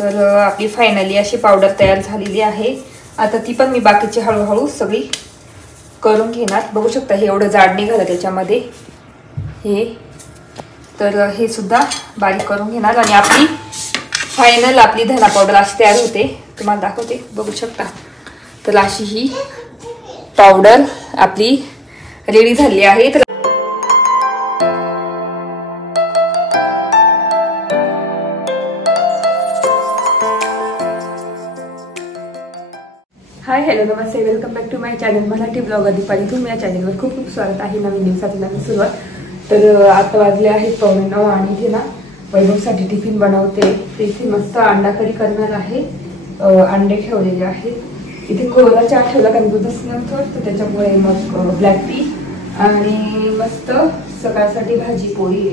तर आपली फायनली अशी पावडर तयार झालेली आहे। आता ती पण मी बाकीची हळूहळू सगळी करून घेणार। बघू शकता हे एवढं जाड निघालं त्याच्यामध्ये हे, तर हे सुद्धा बारीक करून घेणार आणि आपली फायनल आपली धना पावडर अशी तयार होते। तुम्हाला दाखवते, बघू शकता। तर अशी ही पावडर आपली रेडी झाली आहे। तर हाय हॅलो नमस्ते, welcome back to my channel Marathi blogger Deepali. तुम्ही या चॅनलवर खूप खूप स्वागत आहे। नवीन दिवसाची नवीन सुरुवात। तर आता वाजले आहेत 9:15 आणि इथे ना वैभवसाठी टिफिन बनवते। इथे मस्त अंडा करी करणार आहे। अंडे ठेवलेले आहेत। इथे कोरा चहा ठेवला कारण दूधच नव्हतं, तर त्याच्यामुळे मग ब्लॅक टी आणि मस्त सकाळसाठी भाजी पोळी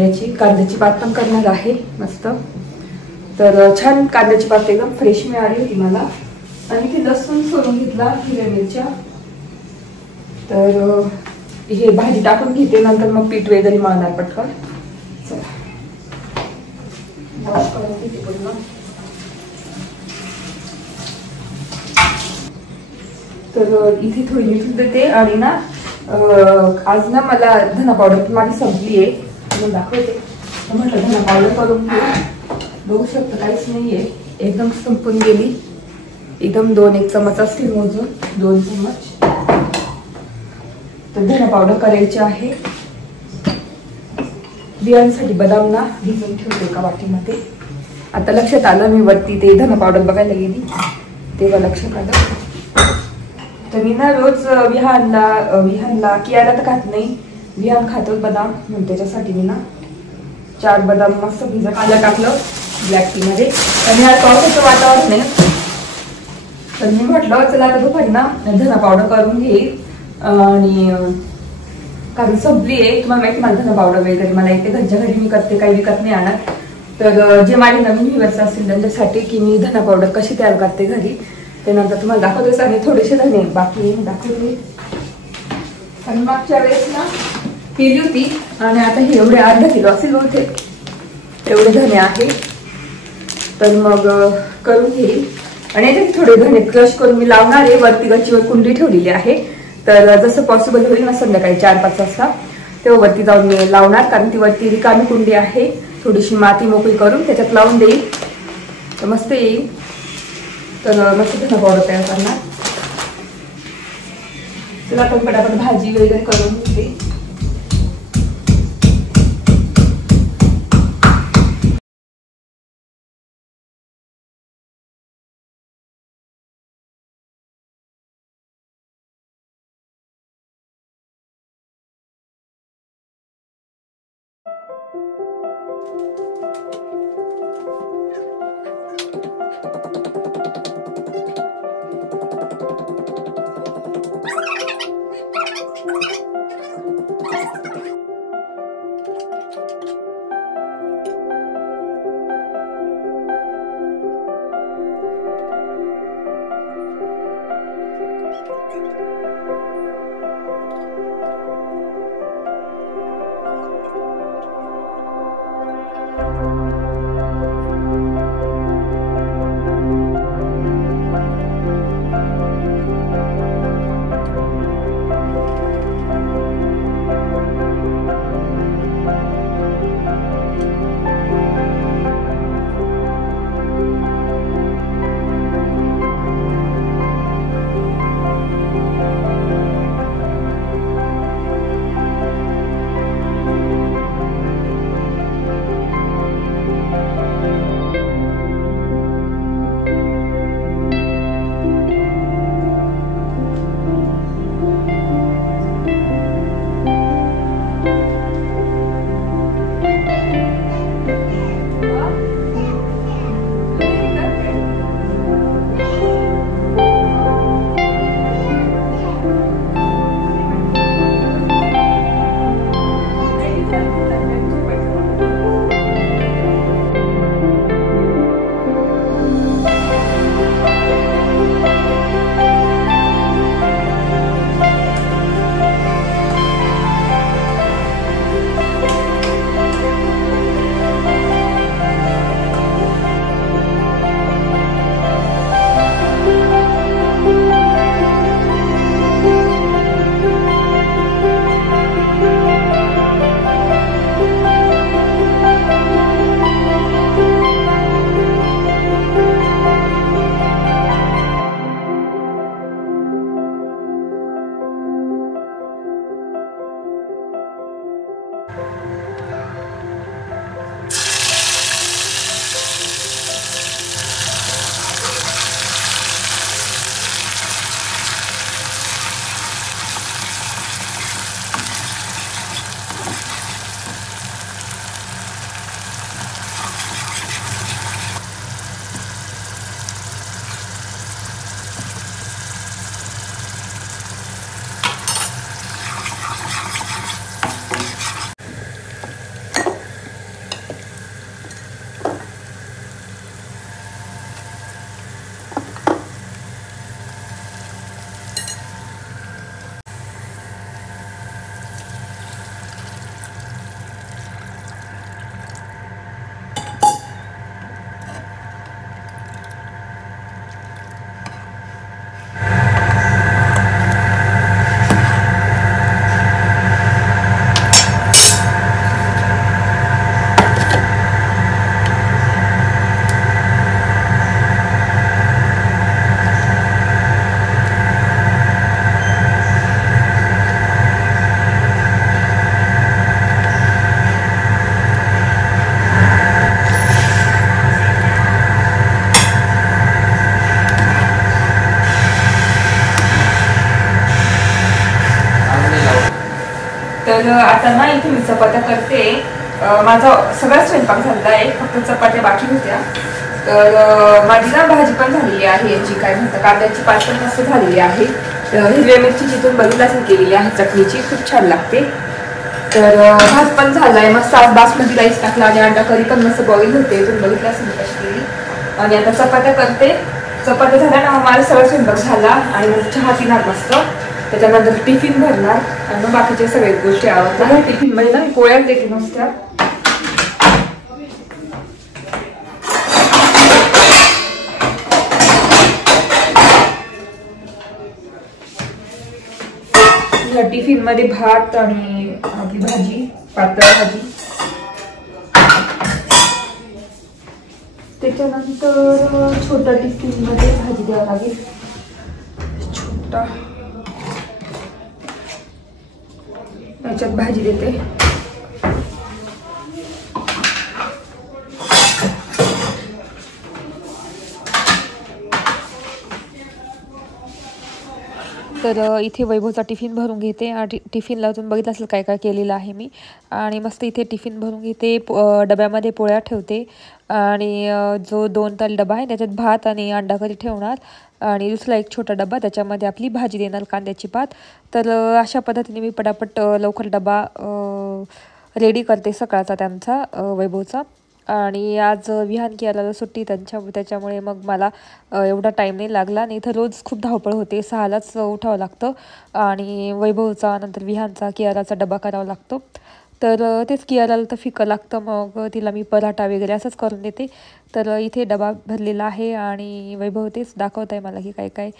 याची कांद्याची पात पण करणार आहे मस्त। तर छान कांद्याची पात एकदम फ्रेश मिळाली होती मला। आणि ते लसूण सोलून घेतला, हिरव्या मिरच्या। तर हे भाजी टाकून घेते, नंतर मग पीठ वगैरे मळणार पटकन। चला वॉश करून घेते पूर्ण। तर इथे थोडी मीठ देते आणि ना आज ना मला धना पावडर माझी संपली आहे, म्हणून दाखवते। म्हटलं धना पावडर करून घेऊ। बघू शकता काहीच नाहीये, एकदम संपून गेली। एकदम 2-1 चमच असतील मोजून, 2 चमच। तर धना पावडर करायची आहे। बियांसाठी बदाम ना भिजवून ठेवते एका वाटीमध्ये। आता लक्षात आलं, मी वरती ते धना पावडर बघायला गेली तेव्हा लक्षात आलं। तर मी ना रोज विहानला कियाला तर खात नाही, विहान खातो बदाम, म्हणून त्याच्यासाठी मी ना 4 बदाम मस्त भिजत आलं टाकलं ब्लॅक टी मध्ये। आणि आज पावसाचं वातावरण आहे, तर मी म्हटलं चला आता दुपारी ना धना पावडर करून घेईल। आणि कारण संपली आहे, तुम्हाला माहिती मला धना पावडर वगैरे मला इथे घरच्या घरी मी करते, काही विकत नाही आणत। तर जे माझे नवीन व्ह्यूअर्स असतील त्यांच्यासाठी की मी धना पावडर कशी तयार करते घरी, ते नंतर तुम्हाला दाखवतेच। आणि थोडेसे धने बाकी दाखवते, आणि मागच्या वेळेस ना केली होती। आणि आता हे एवढे अर्धा किलो असेल होते, एवढे धने आहे। तर मग करून घेईल। आणि याच्यात थोडे धने क्रश करून मी लावणार आहे। वरती गच्चीवर कुंडी ठेवलेली आहे, तर जसं पॉसिबल होईल ना संध्याकाळी 4-5 वाजता तेव्हा वरती जाऊन मी लावणार, कारण ती वरती रिकामी कुंडी आहे। थोडीशी माती मोकळी करून त्याच्यात लावून देईल, तर मस्त येईल। तर मस्त धना पावडर तयार करणार। चला आपण पटापट भाजी वगैरे करून घेते। तर आता ना इथे मी चपात्या करते. माझा सगळा स्वयंपाक झालेला आहे, फक्त चपात्या बाकी होत्या. तर माझी ना भाजी पण झालेली आहे, याची काय म्हणतात कांद्याची पात पण मस्त झालेली आहे. हिरव्या मिरची चिरून बघितलाच केलेली आहे चटणीची, खूप छान लागते. तर भात पण झालाय मस्त. आज बासमती राईस टाकला आणि अंडा करी पण मस्त बॉईल होते, तुम्ही बघितलाच मी कशी केली. आणि आता चपात्या करते. चपात्या झाल्या ना मला सगळा स्वयंपाक झाला आणि मग चहा पिणार मस्त. त्याच्यानंतर टिफिन भरणार आणि मग बाकीच्या सगळ्या गोष्टी आवडतात. टिफिन मध्ये ना मी पोळ्याच देते नुसत्या. या टिफिन मध्ये भात आणि आपली भाजी, पातळ भाजी. त्याच्यानंतर छोटा टिफिन मध्ये भाजी द्यावं लागेल, छोटा. याच्यात भाजी देते. तर इथे वैभवचा टिफिन भरून घेते आणि टिफिनला तुम्ही बघितलं असेल काय काय केलेलं आहे मी. आणि मस्त इथे टिफिन भरून घेते. डब्यामध्ये पोळ्या ठेवते आणि जो 2 ताल डबा आहे त्याच्यात भात आणि अंडा करी ठेवणार आणि दुसरा एक छोटा डबा त्याच्यामध्ये आपली भाजी देणार, कांद्याची पात. तर अशा पद्धतीने मी पटापट लवकर डबा रेडी करते सकाळचा त्यांचा, वैभवचा. आणि आज विहान कियाराला सुट्टी त्याच्यामुळे मग मला एवढा टाईम नाही लागला. नाही तर रोज खूप धावपळ होते, 6लाच उठावं लागतं आणि वैभवचा नंतर विहानचा कियाराचा डबा करावा लागतो. तर तेच कियाराला तर फिकं लागतं, मग तिला मी पराठा वगैरे असंच करून देते. तर इथे डबा भरलेला आहे आणि वैभव तेच दाखवत आहे मला की काय काय.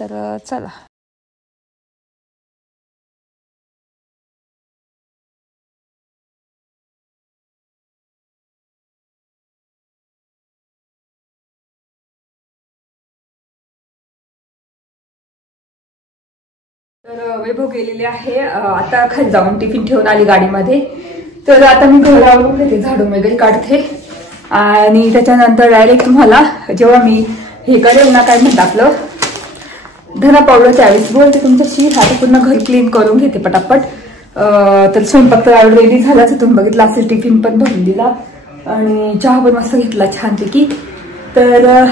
तर चला. तर वैभव गेलेले आहे, आता खाली जाऊन टिफिन ठेवून आली गाडीमध्ये. तर आता मी घर आवरून घेते, झाडून वगैरे काढते आणि त्याच्यानंतर डायरेक्ट तुम्हाला जेव्हा मी हे करेल ना काय म्हणतात आपलं धना पावडर त्यावेळेस बोलते तुमच्याशी. आता पूर्ण घर क्लीन करून घेते पटापट. तर स्वयंपाक तर ऑलरेडी झालाच, तुम्ही बघितला असेल. टिफिन पण भरून दिला आणि चहा पण मस्त घेतला छानपैकी. तर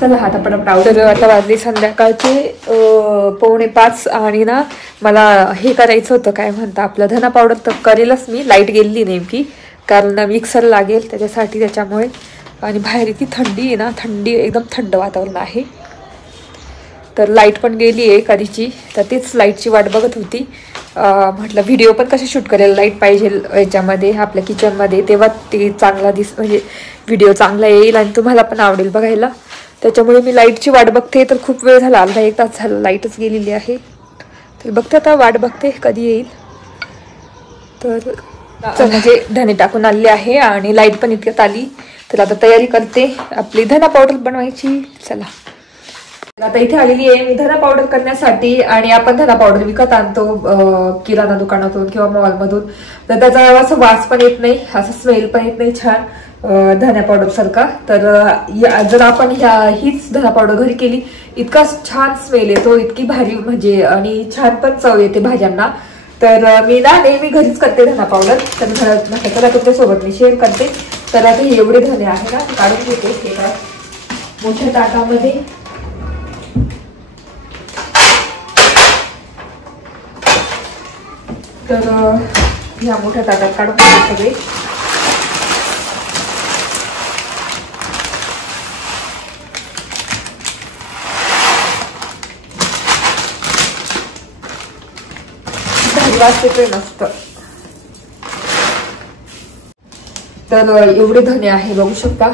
चला आता पटापट आवडत. आता वाजले संध्याकाळचे 4:45 आणि ना मला हे करायचं होतं काय म्हणता आपलं धना पावडर. तर करेलच मी, लाईट गेली नेमकी कारण मिक्सर लागेल त्याच्यासाठी, त्याच्यामुळे. आणि बाहेर इतकी थंडी आहे ना, थंडी एकदम थंड वातावरण आहे. तर लाईट पण गेली आहे कधीची, तर तीच लाईटची वाट बघत होती. म्हटलं व्हिडिओ पण कसे शूट करेल, लाईट पाहिजे याच्यामध्ये आपल्या किचनमध्ये, तेव्हा ते चांगला म्हणजे व्हिडिओ चांगला येईल आणि तुम्हाला पण आवडेल बघायला. त्याच्यामुळे मी लाईटची वाट बघते. तर खूप वेळ झाला, अर्धा 1 तास झाला लाईटच गेलेली आहे. तर बघते आता, वाट बघते कधी येईल. तर म्हणजे धने टाकून आलेले आहे आणि लाईट पण इतक्यात आली. तर आता तयारी करते आपली धना पावडर बनवायची. चला आता इथे आलेली आहे मी धना पावडर करण्यासाठी. आणि आपण धना पावडर विकत आणतो किराणा दुकानातून किंवा मॉलमधून. तर त्याचा असा वास पण येत नाही, असा स्मेल पण येत नाही छान धना पावडर सारखा. तर जर आपण हीच धना पावडर घरी केली, इतका छान स्मेल येतो, इतकी भारी म्हणजे, आणि छान पण चव येते भाज्यांना. तर मी ना नेहमी घरीच करते धना पावडर. तर म्हटलं तुमच्यासोबत मी शेअर करते. तर आता हे एवढे धने आहे ना, काढून घेते एका मोठ्या ताटामध्ये. तर ह्या मोठ्या ताटात काढून घेते सगळे. वास येतोय मस्त. तर एवढे धने आहे बघू शकता.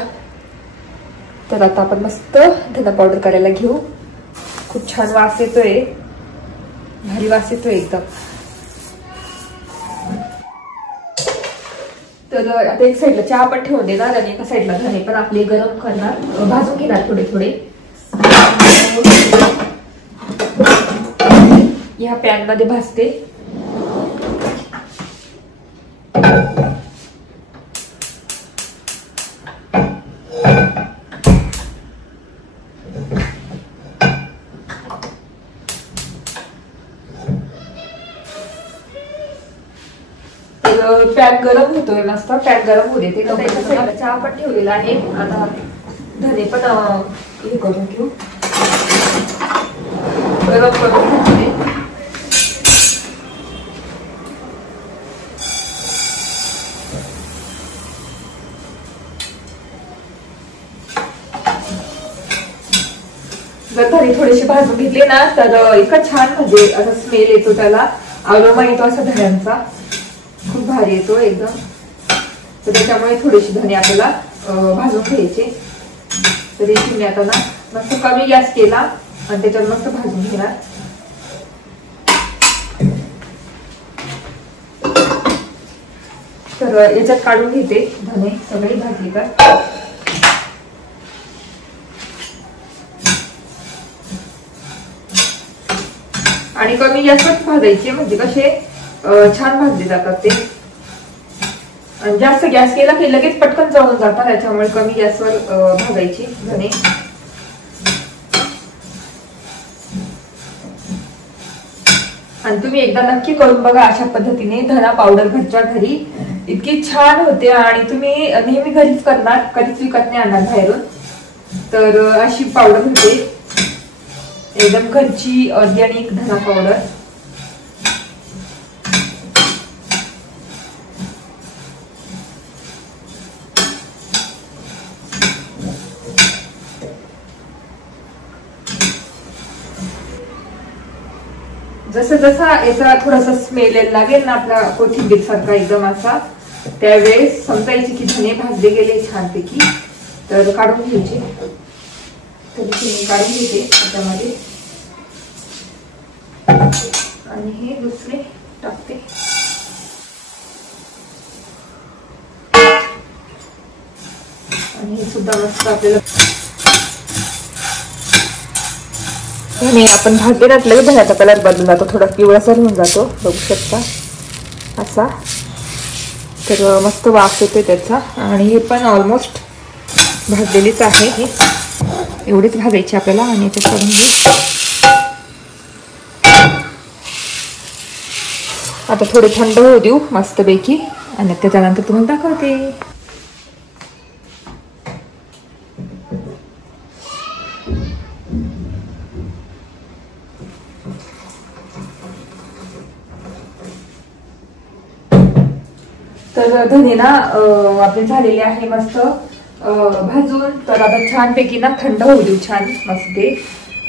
तर आता आपण मस्त धना पावडर करायला घेऊ. खूप छान वास येतोय, भारी वास येतोय एकदम. तर आता एक साईडला चहा पण ठेवून देणार आणि एका साईडला धने पण आपले गरम करणार, भाजून घेणार थोडे थोडे. या पॅन मध्ये भाजते. पॅन गरम होतोय मस्त. पॅन गरम होऊ देते. चहा पण ठेवलेला आहे. आता धने पण हे करून घेऊ, गरम करून घेतले. जर धने थोडेसे भाजून घेतले ना तर इतका छान म्हणजे असा स्मेल येतो, त्याला अरोमा येतो असा धन्यांचा, खूप भारी येतो एकदम. तर त्याच्यामुळे थोडेसे धने आपल्याला भाजून घ्यायचे. तर इथे मी आता ना मस्त कमी गॅस केला आणि त्याच्यावर मस्त भाजून घेणार. तर याच्यात काढून घेते धने सगळे भाजली का. आणि कमी गॅसवर भाजायचे म्हणजे कसे छान भाजले जातात ते. जास्त गॅस केला की लगेच पटकन जळून जातात, त्याच्यामुळे कमी गॅसवर भाजायची धने. आणि तुम्ही एकदा नक्की करून बघा अशा पद्धतीने धना पावडर घरच्या घरी, इतकी छान होते. आणि तुम्ही नेहमी घरीच करणार, कधीच विकत नाही आणणार बाहेरून. तर अशी पावडर होते एकदम घरची ऑर्गॅनिक धना पावडर. जसं जसा याचा थोडासा स्मेल यायला लागेल ना आपला कोथिंबीर सारखा एकदम असा, त्यावेळेस समजायचे की धने भाजले गेले छानपैकी. तर काढून घ्यायचे. तर मी काढून घेते त्याच्यामध्ये आणि हे दुसरे टाकते. आणि हे सुद्धा मस्त आपल्याला धने आपण भाजले घातले धन्याचा कलर बदलून जातो, थोडा पिवळसर होऊन जातो, बघू शकता असा. तर मस्त वास येते त्याचा. आणि हे पण ऑलमोस्ट भाजलेलीच आहे. हे एवढीच भाजायची आपल्याला. आणि याच्यात करून घेऊ. आता थोडे थंड होऊ देऊ मस्तपैकी आणि त्याच्यानंतर तुम्हाला दाखवते. तर धने ना आपले झालेले आहे मस्त भाजून. तर आता छानपैकी ना थंड होऊ देऊ छान मस्त.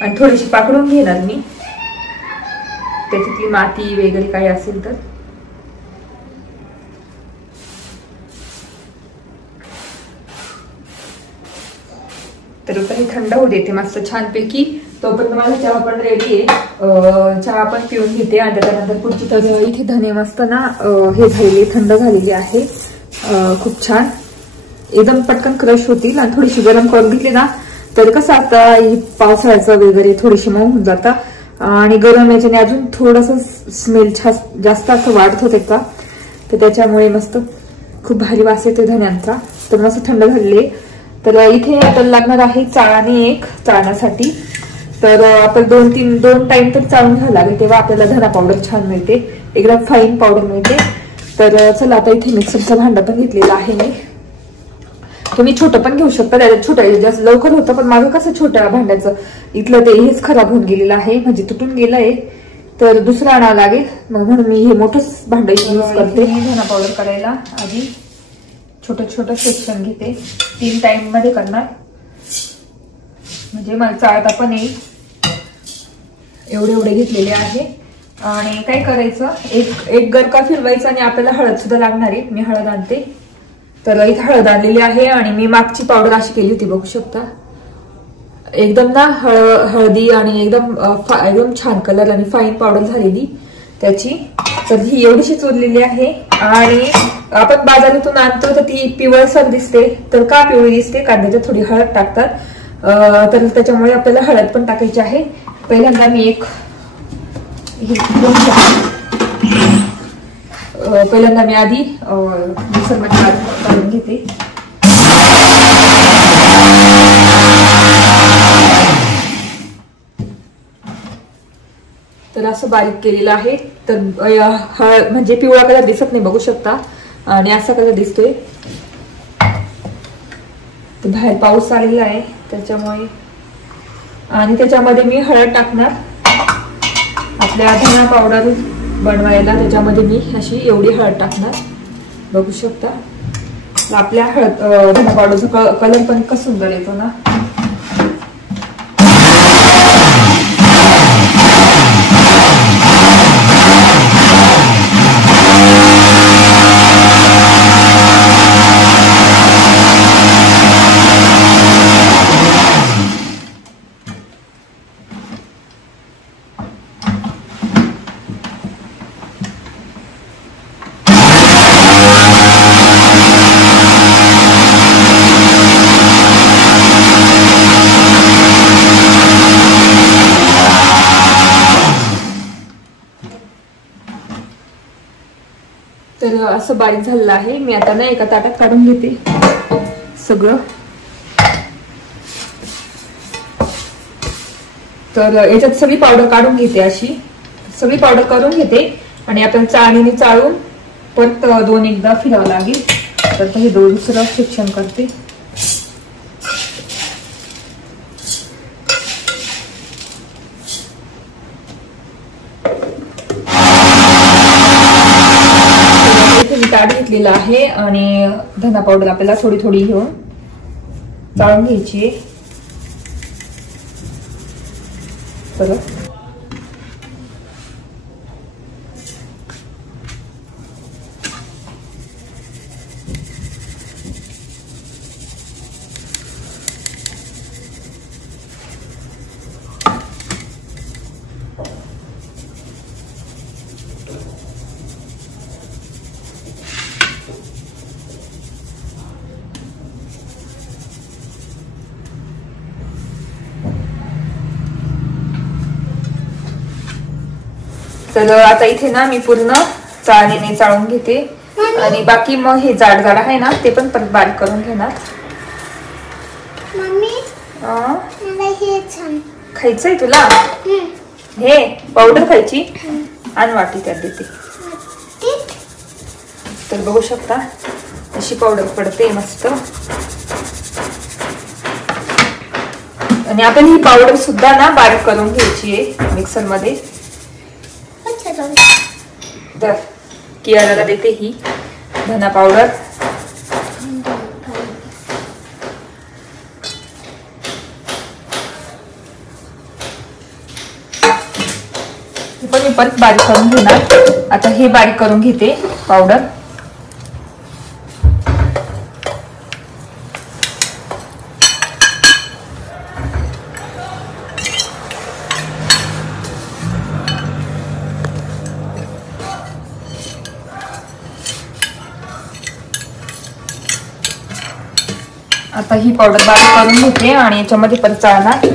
आणि थोडीशी पाकडून घेणार मी, त्याच्यातली माती वगैरे काही असेल तर. तर हे थंड होऊ देते मस्त छानपैकी. तोपर्यंत माझा चहा पण रेडी आहे. चहा पण पिऊन घेते आणि त्याच्यानंतर पुढची. तर इथे धने मस्त ना हे झालेली थंड झालेली आहे, खूप छान एकदम पटकन क्रश होतील. आणि थोडीशी गरम करून घेतली ना तर कसं आता पावसाळ्याचं वगैरे थोडीशी मऊ होऊन जाता. आणि गरम याच्याने अजून थोडस स्मेल जास्त असं वाढत होते का, तर त्याच्यामुळे मस्त खूप भारी वास येते धन्यांचा. तर मस्त थंड झालेले. तर इथे आता लागणार आहे चाळणी एक चाळण्यासाठी. तर आपण दोन टाइम तर चाळून घ्यावं लागेल, तेव्हा आपल्याला धना पावडर छान मिळते, एकदम फाईन पावडर मिळते. तर चला आता इथे मिक्सरचं भांडं पण घेतलेलं आहे मी. तुम्ही छोटं पण घेऊ शकता, त्याच्यात छोटं जास्त लवकर होतं. पण माझं कसं छोट्या भांड्याचं इथलं ते हेच खराब होऊन गेलेलं आहे, म्हणजे तुटून गेलंय. तर दुसरं आणावं लागेल, मग म्हणून मी हे मोठंच भांडं यूज करते. धना पावडर करायला आधी छोटं छोटं सेक्शन घेते, 3 टाइम मध्ये करणार म्हणजे मला चाळता पण येईल. एवढे घेतलेले आहे. आणि काय करायचं, एक गरका फिरवायचा. आणि आपल्याला हळद सुद्धा लागणार आहे, मी हळद आणते. तर इथे हळद आणलेली आहे. आणि मी मागची पावडर अशी केली होती, बघू शकता एकदम ना हळदी आणि एकदम छान कलर आणि फाईन पावडर झालेली त्याची. तर ही एवढीशीच उरलेली आहे. आणि आपण बाजारातून आणतो तर ती पिवळसर दिसते. तर का पिवळी दिसते, कारण त्याच्यात थोडी हळद टाकतात. तर त्याच्यामुळे आपल्याला हळद पण टाकायची आहे. पहिल्यांदा मी आधी मिक्सरमध्ये काढून घेते. तर असं बारीक केलेलं आहे. तर म्हणजे पिवळा कलर दिसत नाही, बघू शकता, आणि असा कलर दिसतोय. तर बाहेर पाऊस आलेला आहे त्याच्यामुळे. आणि त्याच्यामध्ये मी हळद टाकणार आपल्या धना पावडर बनवायला. त्याच्यामध्ये मी अशी एवढी हळद टाकणार, बघू शकता. आपल्या हळद धना पावडरचा कलर पण इतका सुंदर येतो ना. तर असं बारीक झालेलं आहे. मी आता ना एका ताटात काढून घेते सगळं. तर याच्यात सगळी पावडर काढून घेते, अशी सगळी पावडर करून घेते. आणि आपण चाळणीने चाळून परत 2 एकदा फिरावं लागेल. तर हे दुसरं सेक्शन करते. ताट घेतलेला आहे आणि धना पावडर आपल्याला थोडी थोडी घेऊन चाळून घ्यायची. परत तर आता इथे ना मी पूर्ण चाळणीने चाळून घेते. आणि बाकी मग हे जाड जाड आहे ना ते पण परत बारीक करून घेणार. खायचंय तुला? हे पावडर खायची? आणि वाटी त्यात देते. तर बघू शकता अशी पावडर पडते मस्त. आणि आपण ही पावडर सुद्धा ना बारीक करून घ्यायची आहे मिक्सर मध्ये. तर कियाला देते ही धना पावडर. पण मी परत बारीक करून घेणार. आता हे बारीक करून घेते पावडर. आता ही पावडर बारीक करून घेते आणि याच्यामध्ये परत चाळणार.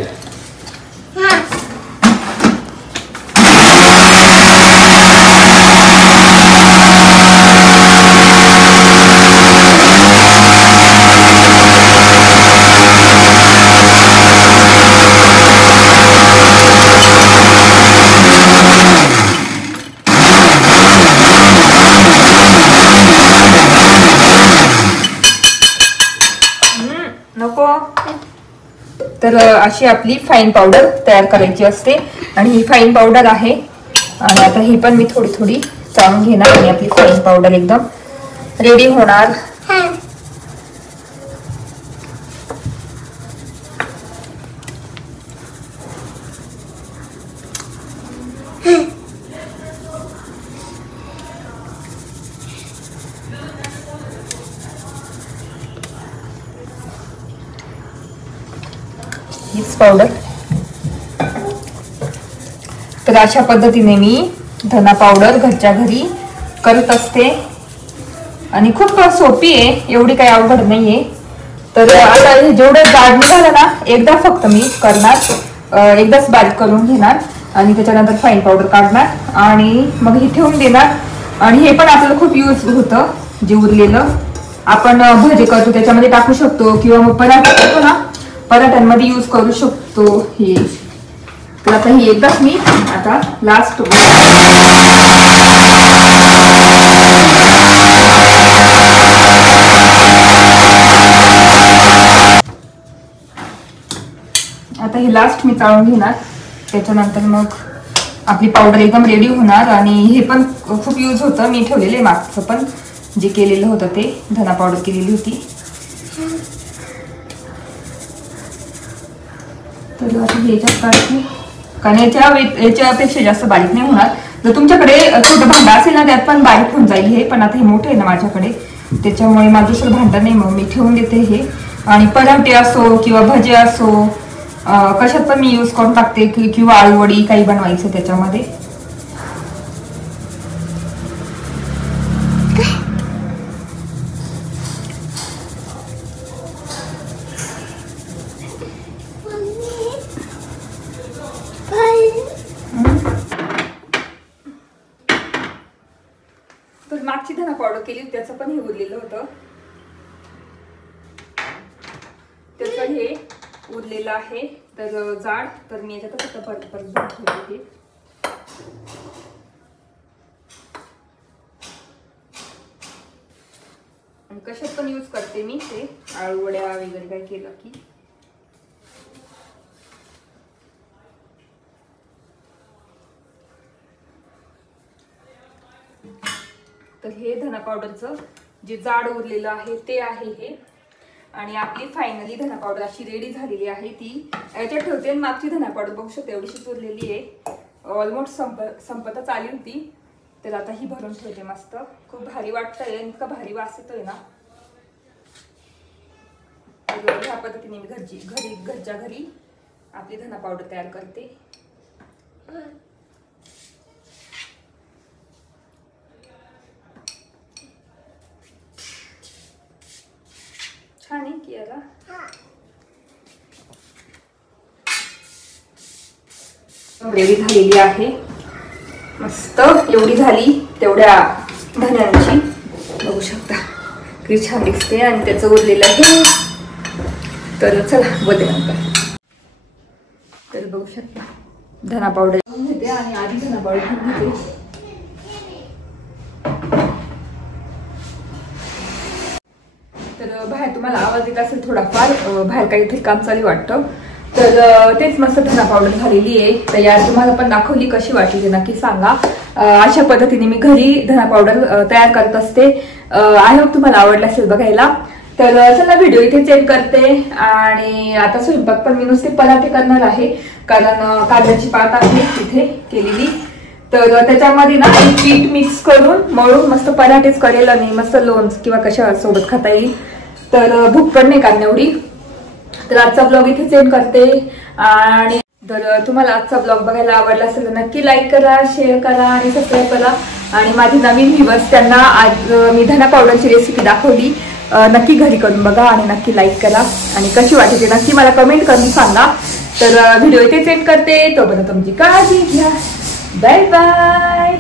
नको. तर अशी आपली फाईन पावडर तयार करायची असते. आणि ही फाईन पावडर आहे. आणि आता ही पण मी थोडी थोडी चाळून घेणार आणि आपली फाईन पावडर एकदम रेडी होणार. हीच पावडर. तर अशा पद्धतीने मी धना पावडर घरच्या घरी करत असते. आणि खूप सोपी आहे, एवढी काही अवघड नाहीये. तर आता जेवढं जाड निघालं ना एकदा फक्त मी करणार, एकदाच बारीक करून घेणार आणि त्याच्यानंतर फाईन पावडर काढणार आणि मग हे ठेवून देणार. आणि हे पण आपल्याला खूप यूज होतं. जे उरलेलं आपण भजे करतो त्याच्यामध्ये टाकू शकतो किंवा मग पराठा करतो ना पराठ्यांमध्ये यूज करू शकतो. हे तर आता ही एकदाच मी आता लास्ट आता हे लास्ट मी चाळून घेणार. त्याच्यानंतर मग आपली पावडर एकदम रेडी होणार. आणि हे पण खूप यूज होतं, मी ठेवलेले मागचं पण जे केलेलं होतं ते धना पावडर केलेली होती. तर आता ह्याच्यात काढते, कारण याच्यापेक्षा जास्त बारीक नाही होणार. जर तुमच्याकडे छोटं भांडं असेल ना त्यात पण बारीक होऊन जाईल हे, पण आता हे मोठे आहे ना माझ्याकडे, त्याच्यामुळे माझं दुसरं भांडं नाही, मग मी ठेवून देते हे. आणि पराठे असो किंवा भजे असो कशात पण मी यूज करून टाकते, किंवा आळूवडी काही बनवायचं त्याच्यामध्ये. तर मागची धना पावडर केली त्याचं पण हे उरलेलं होतं, त्याचं हे उरलेलं आहे. तर जाड, तर मी याच्यात फक्त परत ठेवते. आणि कशात पण यूज करते मी ते, आळू वड्या वगैरे काय केलं की. तर हे धना पावडरचं जे जाड उरलेलं आहे ते आहे हे. आणि आपली फायनली धना पावडर अशी रेडी झालेली आहे. ती याच्यात ठेवते. मागची धना पावडर बघू शकते एवढीशीच उरलेली आहे, ऑलमोस्ट संपतच आली होती. तर आता ही भरून ठेवते मस्त. खूप भारी वाटतंय, इतका भारी वास येतोय ना. ह्या पद्धतीने मी घरच्या घरी आपली धना पावडर तयार करते. छान आहे की याला. रेडी झालेली आहे मस्त. एवढी झाली तेवढ्या धन्यांची, बघू शकता किती छान दिसते. आणि त्याचं उरलेलं आहे. तर चला बघते नंतर. तर बघू शकता धना पावडर घेते आणि आधी धना पावडर घेते. तर बाहेर तुम्हाला आवाज येत असेल थोडाफार, बाहेर काहीतरी काम चालू वाटतं. तर तेच मस्त धना पावडर झालेली आहे तयार. तुम्हाला पण दाखवली, कशी वाटली ते नक्की सांगा. अशा पद्धतीने मी घरी धना पावडर तयार करत असते. आय होप तुम्हाला आवडलं असेल बघायला. तर चला व्हिडिओ इथे चेक करते. आणि आता स्वयंपाक पण मी नुसते पराठे करणार आहे, कारण कांद्याची पात आहे इथे केलेली. तर त्याच्यामध्ये ना पीठ मिक्स करून मळून मस्त पराठेच करेल आणि मस्त लोणचं किंवा कशा सोबत खाता येईल. तर भूक पण नाही का एवढी. तर आजचा ब्लॉग इथे सेंड करते. आणि जर तुम्हाला आजचा ब्लॉग बघायला आवडला असेल तर नक्की लाईक करा, शेअर करा आणि सबस्क्राईब करा. आणि माझी नवीन व्ह्यूअर्स त्यांना आज मी धना पावडरची रेसिपी दाखवली, नक्की घरी करून बघा आणि नक्की लाईक करा. आणि कशी वाटते ते नक्की मला कमेंट करून सांगा. तर व्हिडिओ इथे सेंड करते. तोपर्यंत तुमची काळजी घ्या. Bye bye.